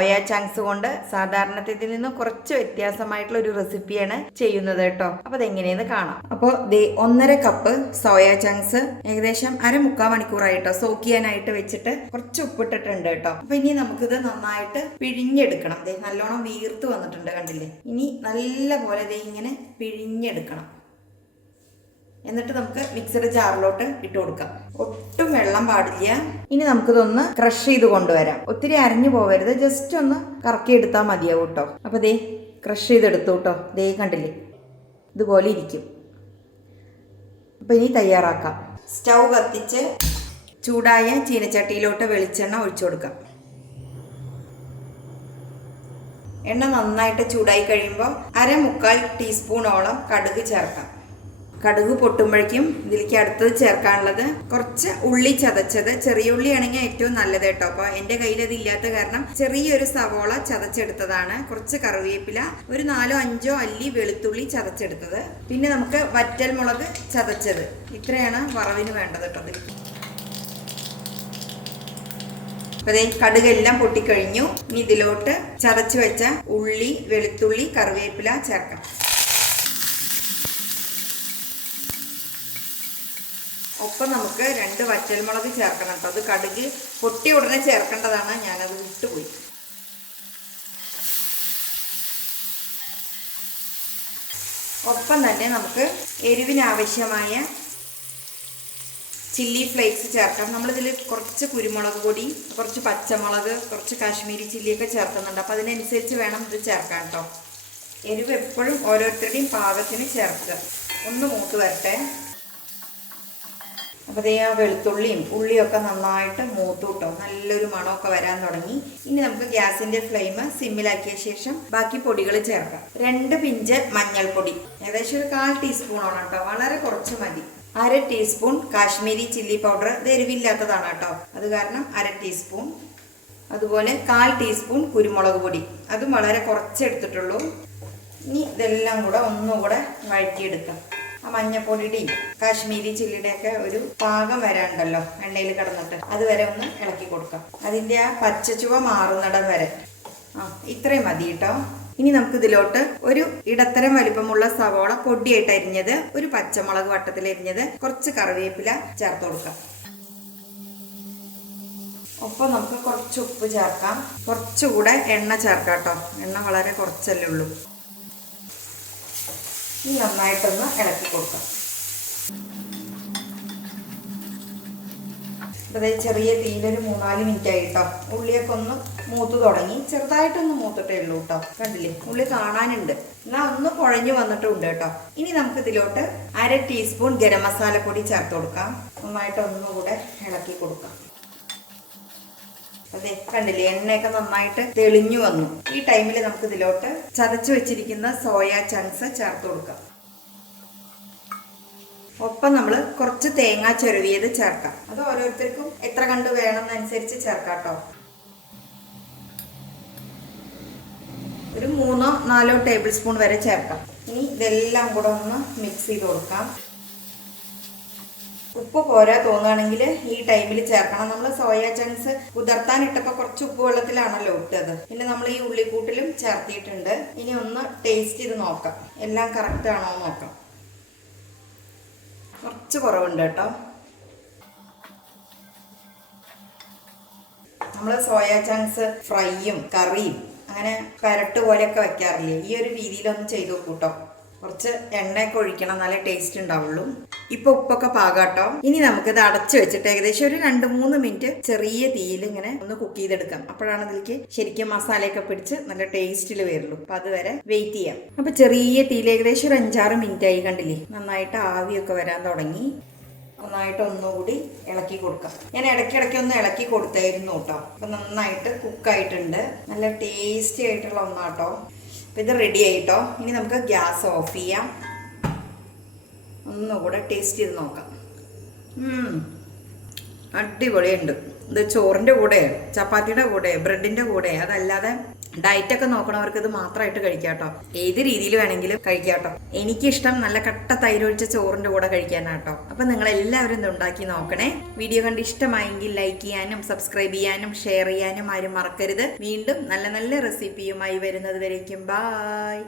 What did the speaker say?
Soya chunks കൊണ്ട് സാധാരണത്തിൽ നിന്ന് കുറച്ച് വ്യത്യാസമായിട്ടുള്ള ഒരു റെസിപ്പിയാണ് ചെയ്യുന്നത് കേട്ടോ. അപ്പൊ അതെങ്ങനെയെന്ന് കാണാം. അപ്പോൾ 1.5 കപ്പ് സോയ ചങ്ക്സ് ഏകദേശം 1/4 മണിക്കൂറായിട്ടോ സോക്ക് ചെയ്യാനായിട്ട് വെച്ചിട്ട് കുറച്ച് ഉപ്പിട്ടിട്ടുണ്ട് കേട്ടോ. അപ്പൊ ഇനി നമുക്കിത് നന്നായിട്ട് പിഴിഞ്ഞെടുക്കണം. നല്ലോണം വീർത്ത് വന്നിട്ടുണ്ട്, കണ്ടില്ലേ? ഇനി നല്ല പോലെ ഇങ്ങനെ പിഴിഞ്ഞെടുക്കണം. എന്നിട്ട് നമുക്ക് മിക്സഡ് ജാറിലോട്ട് ഇട്ട് കൊടുക്കാം. ഒട്ടും വെള്ളം പാടില്ല. ഇനി നമുക്കിതൊന്ന് ക്രഷ് ചെയ്ത് കൊണ്ടുവരാം. ഒത്തിരി അരിഞ്ഞു പോവരുത്, ജസ്റ്റ് ഒന്ന് കറക്കി എടുത്താൽ മതിയാവും കേട്ടോ. അപ്പോൾ ക്രഷ് ചെയ്തെടുത്തു കേട്ടോ. കണ്ടില്ലേ, ഇതുപോലെ ഇരിക്കും. അപ്പോൾ ഇനി തയ്യാറാക്കാം. സ്റ്റൗ കത്തിച്ച് ചൂടായ ചീനച്ചട്ടിയിലോട്ട് വെളിച്ചെണ്ണ ഒഴിച്ചു കൊടുക്കാം. എണ്ണ നന്നായിട്ട് ചൂടായി കഴിയുമ്പോൾ 1/4 ടീസ്പൂണോളം കടുക് ചേർക്കാം. കടുക് പൊട്ടുമ്പോഴേക്കും ഇതിലേക്ക് അടുത്തത് ചേർക്കാനുള്ളത് കുറച്ച് ഉള്ളി ചതച്ചത്. ചെറിയ ഉള്ളി ആണെങ്കിൽ ഏറ്റവും നല്ലത് കേട്ടോ. അപ്പോൾ എൻ്റെ കയ്യിൽ അത് ഇല്ലാത്ത കാരണം ചെറിയൊരു സവോള ചതച്ചെടുത്തതാണ്. കുറച്ച് കറിവേപ്പില, ഒരു 4-5 അല്ലി വെളുത്തുള്ളി ചതച്ചെടുത്തത്. പിന്നെ നമുക്ക് വറ്റൽ മുളക് ചതച്ചത്. ഇത്രയാണ് വറവിന് വേണ്ടത് കേട്ടോ. അപ്പോൾ കടുകെല്ലാം പൊട്ടിക്കഴിഞ്ഞു. ഇനി ഇതിലോട്ട് ചതച്ച് വെച്ച ഉള്ളി, വെളുത്തുള്ളി, കറിവേപ്പില ചേർക്കാം. ഒപ്പം നമുക്ക് 2 വറ്റൽമുളക് ചേർക്കണം കേട്ടോ. അത് കടുക് പൊട്ടി ഉടനെ ചേർക്കേണ്ടതാണ്, ഞാനത് വിട്ടുപോയി. ഒപ്പം തന്നെ നമുക്ക് എരിവിനാവശ്യമായ ചില്ലി ഫ്ലേക്സ് ചേർക്കാം. നമ്മളിതിൽ കുറച്ച് കുരുമുളക് പൊടി, കുറച്ച് പച്ചമുളക്, കുറച്ച് കാശ്മീരി ചില്ലിയൊക്കെ ചേർക്കുന്നുണ്ട്. അപ്പോൾ അതിനനുസരിച്ച് വേണം ഇത് ചേർക്കാൻ കേട്ടോ. എരിവ് എപ്പോഴും ഓരോരുത്തരുടെയും പാകത്തിന് ചേർക്കുക. ഒന്ന് മൂത്ത് വരട്ടെ. അപ്പോൾ ആ വെളുത്തുള്ളിയും ഉള്ളിയൊക്കെ നന്നായിട്ട് മൂത്തു കേട്ടോ. നല്ലൊരു മണമൊക്കെ വരാൻ തുടങ്ങി. ഇനി നമുക്ക് ഗ്യാസിൻ്റെ ഫ്ലെയിം സിമ്മിലാക്കിയ ശേഷം ബാക്കി പൊടികൾ ചേർക്കാം. 2 പിഞ്ച് മഞ്ഞൾപ്പൊടി, ഏകദേശം ഒരു 1/4 ടീസ്പൂണാണ് കേട്ടോ. വളരെ കുറച്ച് മതി. 1/2 ടീസ്പൂൺ കാശ്മീരി ചില്ലി പൗഡർ. ഇത് എരിവില്ലാത്തതാണ് കേട്ടോ, അത് കാരണം 1/2 ടീസ്പൂൺ. അതുപോലെ 1/4 ടീസ്പൂൺ കുരുമുളക് പൊടി, അതും വളരെ കുറച്ച് എടുത്തിട്ടുള്ളൂ. ഇനി ഇതെല്ലാം കൂടെ ഒന്നുകൂടെ വഴറ്റിയെടുക്കാം. ആ മഞ്ഞപ്പൊടിയുടെയും കാശ്മീരി ചില്ലിയുടെയൊക്കെ ഒരു പാകം വരാനുണ്ടല്ലോ എണ്ണയിൽ കിടന്നിട്ട്, അതുവരെ ഒന്ന് ഇളക്കി കൊടുക്കാം. അതിൻ്റെ ആ പച്ചച്ചുവ മാറുന്നിടം വരെ. ഇത്രയും മതി കേട്ടോ. ഇനി നമുക്ക് ഇതിലോട്ട് ഒരു ഇടത്തരം വലിപ്പമുള്ള സവോള പൊടിയായിട്ട് അരിഞ്ഞത്, ഒരു പച്ചമുളക് വട്ടത്തിൽ അരിഞ്ഞത്, കുറച്ച് കറിവേപ്പില ചേർത്ത് കൊടുക്കാം. ഒപ്പം നമുക്ക് കുറച്ച് ഉപ്പ് ചേർക്കാം. കുറച്ചുകൂടെ എണ്ണ ചേർക്കാം കേട്ടോ. എണ്ണ വളരെ കുറച്ചല്ലേ ഉള്ളൂ. ഇനി നന്നായിട്ടൊന്ന് ഇളക്കി കൊടുക്കാം. അപ്പോൾ ചെറിയ തീയിലൊരു 3-4 മിനിറ്റ് ആയിട്ടോ. ഉള്ളിയൊക്കെ ഒന്ന് മൂത്ത് തുടങ്ങി. ചെറുതായിട്ടൊന്ന് മൂത്തിട്ടേ ഉള്ളൂ കേട്ടോ. കണ്ടില്ലേ, ഉള്ളി കാണാനുണ്ട്, എന്നാൽ ഒന്ന് കുഴഞ്ഞു വന്നിട്ടുണ്ട് കേട്ടോ. ഇനി നമുക്ക് ഇതിലോട്ട് 1/2 ടീസ്പൂൺ ഗരം മസാലപ്പൊടി ചേർത്ത് കൊടുക്കാം. നന്നായിട്ട് ഒന്നുകൂടെ ഇളക്കി കൊടുക്കാം. കണ്ടില്ലേ, എണ്ണയൊക്കെ നന്നായിട്ട് തെളിഞ്ഞു വന്നു. ഈ ടൈമിൽ നമുക്ക് ഇതിലോട്ട് ചതച്ചു വെച്ചിരിക്കുന്ന സോയ ചങ്ക്സ് ചേർത്ത് കൊടുക്കാം. ഒപ്പം നമ്മൾ കുറച്ച് തേങ്ങ ചെരുവിയത് ചേർക്കാം. അത് ഓരോരുത്തർക്കും എത്ര കണ്ട് വേണമെന്നനുസരിച്ച് ചേർക്കാം കേട്ടോ. ഒരു 3-4 ടേബിൾ സ്പൂൺ വരെ ചേർക്കാം. ഇനി ഇതെല്ലാം കൂടെ ഒന്ന് മിക്സ് ചെയ്ത് കൊടുക്കാം. ഉപ്പ് പോരാ തോന്നുകയാണെങ്കിൽ ഈ ടൈമിൽ ചേർക്കണം. നമ്മൾ സോയ ചങ്ക്സ് കുതിർത്താനിട്ടപ്പോൾ കുറച്ച് ഉപ്പ് വെള്ളത്തിലാണല്ലോ ഇട്ടത്. പിന്നെ നമ്മൾ ഈ ഉള്ളിക്കൂട്ടിലും ചേർത്തിയിട്ടുണ്ട്. ഇനി ഒന്ന് ടേസ്റ്റ് ചെയ്ത് നോക്കാം, എല്ലാം കറക്റ്റ് ആണോ എന്ന് നോക്കാം. കുറച്ച് കുറവുണ്ട് കേട്ടോ. നമ്മൾ സോയ ചങ്ക്സ് ഫ്രൈയും കറിയും അങ്ങനെ പരട്ട് പോലെയൊക്കെ വെക്കാറില്ലേ, ഈ ഒരു രീതിയിലൊന്ന് ചെയ്ത് നോക്കൂ കേട്ടോ. കുറച്ച് എണ്ണയൊക്കെ ഒഴിക്കണം, നല്ല ടേസ്റ്റ് ഉണ്ടാവുള്ളൂ. ഇപ്പോൾ ഉപ്പൊക്കെ പാകാട്ടോ. ഇനി നമുക്കിത് അടച്ചു വെച്ചിട്ട് ഏകദേശം ഒരു 2-3 മിനിറ്റ് ചെറിയ തീയിൽ ഇങ്ങനെ ഒന്ന് കുക്ക് ചെയ്തെടുക്കാം. അപ്പോഴാണ് ഇതിലേക്ക് ശരിക്കും മസാലയൊക്കെ പിടിച്ച് നല്ല ടേസ്റ്റിൽ വരുള്ളൂ. അപ്പം അതുവരെ വെയിറ്റ് ചെയ്യാം. അപ്പം ചെറിയ തീയിൽ ഏകദേശം ഒരു 5-6 മിനിറ്റ് ആയി. കണ്ടില്ലേ, നന്നായിട്ട് ആവിയൊക്കെ വരാൻ തുടങ്ങി. നന്നായിട്ട് ഒന്നുകൂടി ഇളക്കി കൊടുക്കാം. ഞാൻ ഇടയ്ക്കിടയ്ക്ക് ഒന്ന് ഇളക്കി കൊടുത്തായിരുന്നു കേട്ടോ. അപ്പം നന്നായിട്ട് കുക്കായിട്ടുണ്ട്. നല്ല ടേസ്റ്റി ആയിട്ടുള്ള ഒന്നാട്ടോ. അപ്പം ഇത് റെഡി ആയിട്ടോ. ഇനി നമുക്ക് ഗ്യാസ് ഓഫ് ചെയ്യാം. ഒന്നുകൂടെ ടേസ്റ്റ് ചെയ്ത് നോക്കാം. അടിപൊളിയുണ്ട്. ഇത് ചോറിൻ്റെ കൂടെ, ചപ്പാത്തിയുടെ കൂടെ, ബ്രെഡിൻ്റെ കൂടെ, അതല്ലാതെ ഡയറ്റൊക്കെ നോക്കണവർക്ക് ഇത് മാത്രമായിട്ട് കഴിക്കാം കേട്ടോ. ഏത് രീതിയിൽ വേണമെങ്കിലും കഴിക്കാം കേട്ടോ. എനിക്കിഷ്ടം നല്ല കട്ട തൈരൊഴിച്ച ചോറിന്റെ കൂടെ കഴിക്കാനാട്ടോ. അപ്പൊ നിങ്ങൾ എല്ലാവരും ഇത് ഉണ്ടാക്കി നോക്കണേ. വീഡിയോ കണ്ട് ഇഷ്ടമായെങ്കിൽ ലൈക്ക് ചെയ്യാനും സബ്സ്ക്രൈബ് ചെയ്യാനും ഷെയർ ചെയ്യാനും ആരും മറക്കരുത്. വീണ്ടും നല്ല നല്ല റെസിപ്പിയുമായി വരുന്നത് വരേക്കും ബായ്.